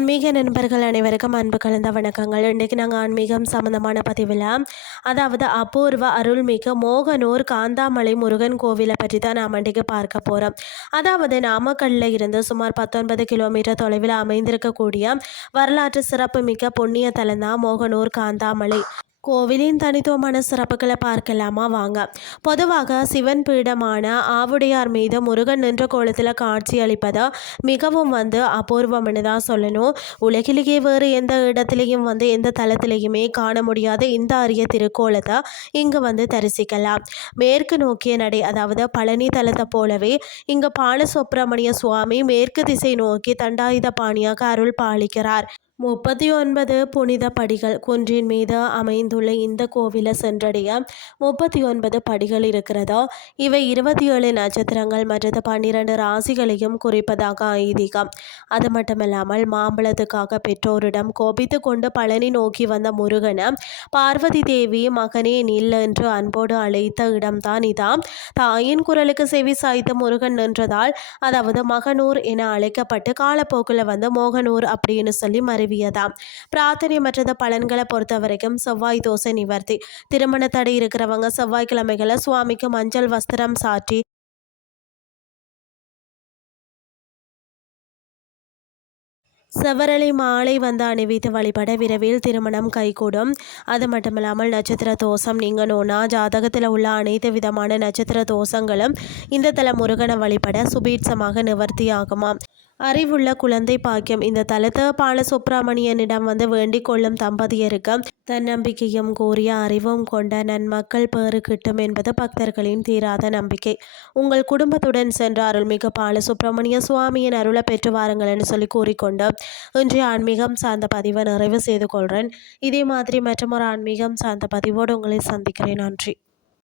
ஆன்மீக நண்பர்கள் அனைவருக்கும் அன்பு கலந்த வணக்கங்கள். இன்றைக்கு நாங்கள் ஆன்மீகம் சம்மந்தமான பதிவில், அதாவது அபூர்வ அருள்மிகு மோகனூர் காந்தாமலை முருகன் கோவிலை பற்றி தான் நாம் இன்றைக்கு பார்க்க போகிறோம். அதாவது நாமக்கல்லில் இருந்து சுமார் 19 கிலோமீட்டர் தொலைவில் அமைந்திருக்கக்கூடிய வரலாற்று சிறப்புமிக்க புண்ணிய தலம் தான் மோகனூர் காந்தாமலை கோவிலின் தனித்துவமான சிறப்புகளை பார்க்கலாமா வாங்க. பொதுவாக சிவன் பீடமான ஆவுடையார் மீது முருகன் நின்ற கோலத்தில் காட்சி அளிப்பது மிகவும் அபூர்வம்னு தான் சொல்லணும். உலகிலேயே வேறு எந்த இடத்துலையும் எந்த தளத்திலையுமே காண முடியாத இந்த அரிய திருக்கோலத்தை இங்கு தரிசிக்கலாம். மேற்கு நோக்கிய நடை, அதாவது பழனி தலத்தை போலவே இங்கு பாலசுப்பிரமணிய சுவாமி மேற்கு திசை நோக்கி தண்டாயுத பாணியாக அருள் பாலிக்கிறார். 39 புனித படிகள் குன்றின் மீது அமைந்துள்ள இந்த கோவிலை சென்றடைய 39 படிகள் இருக்கிறதோ. இவை 27 நட்சத்திரங்கள் மற்றது 12 ராசிகளையும் குறிப்பதாக ஐதீகம். அது மட்டுமல்லாமல் மாம்பழத்துக்காக பெற்றோரிடம் கோபித்து கொண்டு பழனி நோக்கி வந்த முருகனை பார்வதி தேவி மகனே நில் என்று அன்போடு அழைத்த இடம்தான் இதாம். தாயின் குரலுக்கு செவி சாய்த்த முருகன் நின்றதால் அதாவது மகனூர் என அழைக்கப்பட்டு காலப்போக்கில் மோகனூர் அப்படின்னு சொல்லி மருவியதாம். பிரார்த்தனை மற்றது பலன்களை பொறுத்த வரைக்கும் செவ்வாய் தோசை நிவர்த்தி. திருமண தடை இருக்கிறவங்க செவ்வாய்க்கிழமைகளை சுவாமிக்கு மஞ்சள் வஸ்திரம் சாற்றி செவரளி மாலை அணிவித்து வழிபட விரைவில் திருமணம் கைகூடும். அது மட்டுமில்லாமல் நட்சத்திர தோஷம் நீங்கணும்னா ஜாதகத்தில் உள்ள அனைத்து விதமான நட்சத்திர தோஷங்களும் இந்த தல முருகனை வழிபட சுபீட்சமாக நிவர்த்தியாகுமாம். அறிவுள்ள குழந்தை பாக்கியம். இந்த தலத்தை பாலசுப்பிரமணியனிடம் வேண்டிக் கொள்ளும் தம்பதியருக்கு தன்னம்பிக்கையும் கூறிய அறிவும் கொண்ட நன்மக்கள் பேறு கிட்டும் என்பது பக்தர்களின் தீராத நம்பிக்கை. உங்கள் குடும்பத்துடன் சென்ற அருள்மிகு பாலசுப்பிரமணிய சுவாமியின் அருளை பெற்று வாருங்கள் என்று சொல்லி கூறிக்கொண்டு இன்றைய ஆன்மீகம் சார்ந்த பதிவை நிறைவு செய்து கொள்கிறேன். இதே மாதிரி மற்றொரு ஆன்மீகம் சார்ந்த பதிவோடு உங்களை சந்திக்கிறேன். நன்றி.